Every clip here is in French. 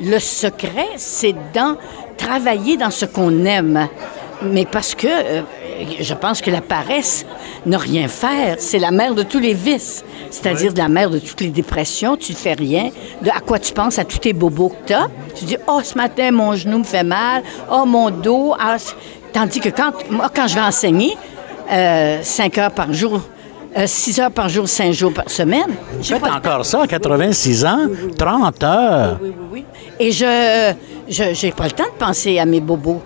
Le secret, c'est travailler dans ce qu'on aime. Mais parce que je pense que la paresse, ne rien faire, c'est la mère de tous les vices. C'est-à-dire la mère de toutes les dépressions. Tu ne fais rien. À quoi tu penses? À tous tes bobos que tu as. Tu dis, oh, ce matin, mon genou me fait mal. Oh, mon dos. Ah, tandis que quand je vais enseigner, 5 heures par jour, 6 heures par jour, 5 jours par semaine. Vous faites encore ça, 86 ans, 30 heures. Oui. Et je n'ai pas le temps de penser à mes bobos.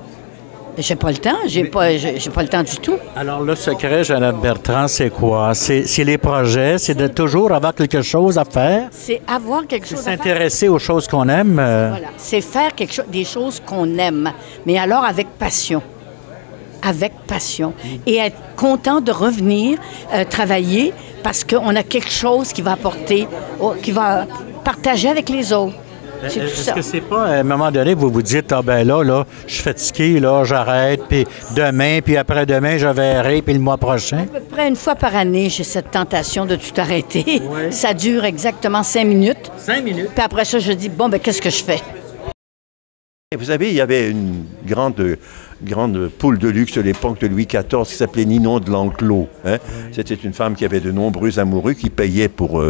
J'ai pas le temps. J'ai pas le temps du tout. Alors, le secret, Jeannette Bertrand, c'est quoi? C'est les projets, c'est de toujours avoir quelque chose à faire? C'est avoir quelque chose à faire. S'intéresser aux choses qu'on aime. Voilà. C'est faire des choses qu'on aime, mais alors avec passion. Avec passion. Et être content de revenir travailler parce qu'on a quelque chose qui va apporter, qui va partager avec les autres. C'est tout ça. Est-ce que c'est pas, à un moment donné, vous vous dites, ah ben là, je suis fatigué, là, j'arrête, puis demain, puis après-demain, je verrai, puis le mois prochain? À peu près une fois par année, j'ai cette tentation de tout arrêter. Oui. Ça dure exactement 5 minutes. 5 minutes? Puis après ça, je dis, bon, ben qu'est-ce que je fais? Vous savez, il y avait une grande poule de luxe de l'époque de Louis XIV qui s'appelait Ninon de l'Enclos. Hein? Oui. C'était une femme qui avait de nombreux amoureux qui payaient pour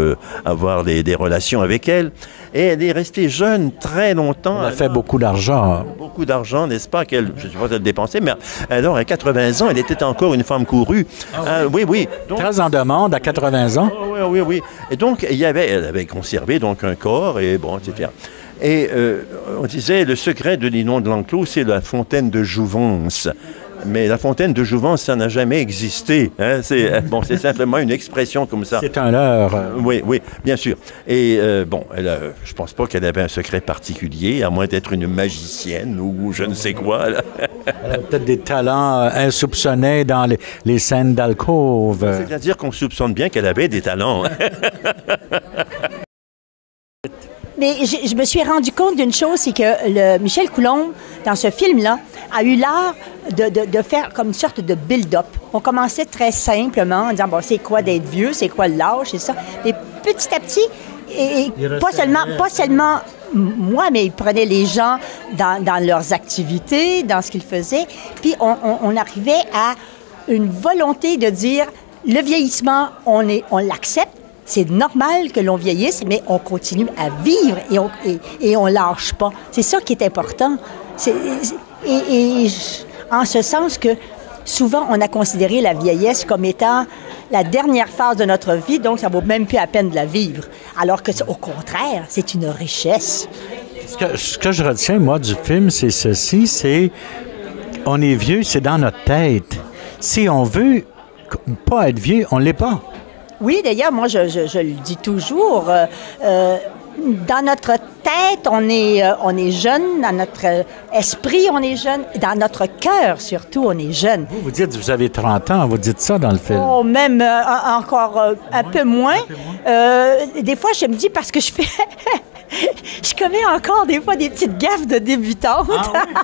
avoir des relations avec elle. Et elle est restée jeune très longtemps. Elle a fait beaucoup d'argent. Beaucoup d'argent, n'est-ce pas? Je ne sais pas si elle dépensait, mais alors à 80 ans, elle était encore une femme courue. Oui. Donc, très en demande à 80 ans. Oui. Et donc, elle avait conservé donc un corps, et bon, etc. Et on disait, le secret de Ninon de l'Enclos, c'est la fontaine de Jouvence. Mais la fontaine de Jouvence, ça n'a jamais existé. Hein? C'est simplement une expression comme ça. C'est un leurre. Oui, bien sûr. Et je pense pas qu'elle avait un secret particulier, à moins d'être une magicienne ou je ne sais quoi. Là. Elle a peut-être des talents insoupçonnés dans les scènes d'alcôve. C'est-à-dire qu'on soupçonne bien qu'elle avait des talents. Mais je me suis rendu compte d'une chose, c'est que Michel Coulombe, dans ce film-là, a eu l'art de faire comme une sorte de build-up. On commençait très simplement en disant, bon, c'est quoi d'être vieux, c'est quoi l'âge, c'est ça. Et petit à petit, et pas seulement moi, mais il prenait les gens dans leurs activités, dans ce qu'ils faisaient, puis on arrivait à une volonté de dire, le vieillissement, on l'accepte. C'est normal que l'on vieillisse, mais on continue à vivre et on lâche pas. C'est ça qui est important. En ce sens que souvent, on a considéré la vieillesse comme étant la dernière phase de notre vie, donc ça vaut même plus la peine de la vivre. Alors que, au contraire, c'est une richesse. Ce que je retiens, moi, du film, c'est ceci, c'est on est vieux, c'est dans notre tête. Si on veut pas être vieux, on l'est pas. Oui, d'ailleurs, moi, je le dis toujours, dans notre tête, on est jeune, dans notre esprit, on est jeune, dans notre cœur, surtout, on est jeune. Vous dites, vous avez 30 ans, vous dites ça dans le film. Oh, même encore un peu moins. Des fois, je me dis, parce que je commets encore des fois des petites gaffes de débutante. Ah, oui.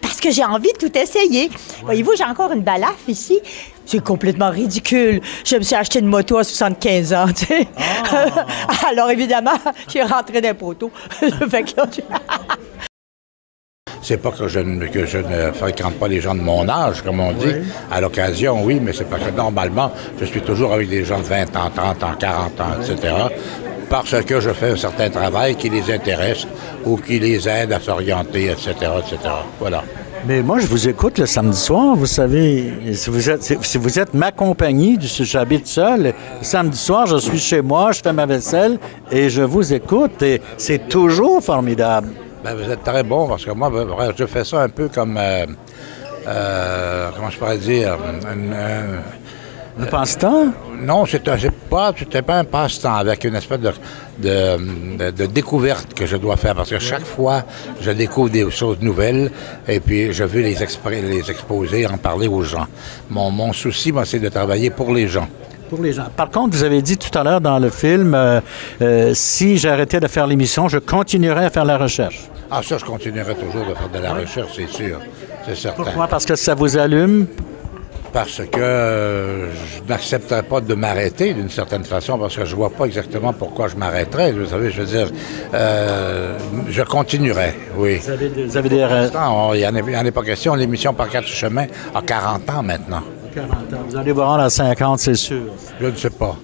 Parce que j'ai envie de tout essayer. Oui. Voyez-vous, j'ai encore une balafre ici. C'est complètement ridicule. Je me suis acheté une moto à 75 ans, tu sais. Ah. Alors, évidemment, j'ai rentré dans les poteaux. Fait que là, C'est pas que je ne fréquente pas les gens de mon âge, comme on dit. Oui. À l'occasion, oui, mais c'est parce que normalement, je suis toujours avec des gens de 20 ans, 30 ans, 40 ans, etc., parce que je fais un certain travail qui les intéresse ou qui les aide à s'orienter, etc., etc. Voilà. Mais moi, je vous écoute le samedi soir, vous savez. Si vous êtes ma compagnie, j'habite seul, le samedi soir, je suis chez moi, je fais ma vaisselle et je vous écoute. Et c'est toujours formidable. Bien, vous êtes très bon parce que moi, je fais ça un peu comme, comment je pourrais dire, un passe-temps? Non, c'était pas un passe-temps, avec une espèce de découverte que je dois faire, parce que chaque fois, je découvre des choses nouvelles, et puis je veux les exposer, en parler aux gens. Mon souci, moi, c'est de travailler pour les gens. Pour les gens. Par contre, vous avez dit tout à l'heure dans le film, si j'arrêtais de faire l'émission, je continuerais à faire la recherche. Ah, ça, je continuerai toujours de faire de la recherche, c'est sûr. C'est certain. Pourquoi? Parce que ça vous allume? parce que je n'accepterais pas de m'arrêter d'une certaine façon, parce que je vois pas exactement pourquoi je m'arrêterais. Vous savez, je veux dire, je continuerai, oui. Vous avez des Il n'y en a pas question. L'émission Par quatre chemins a 40 ans maintenant. 40 ans. Vous allez voir à 50, c'est sûr. Je ne sais pas.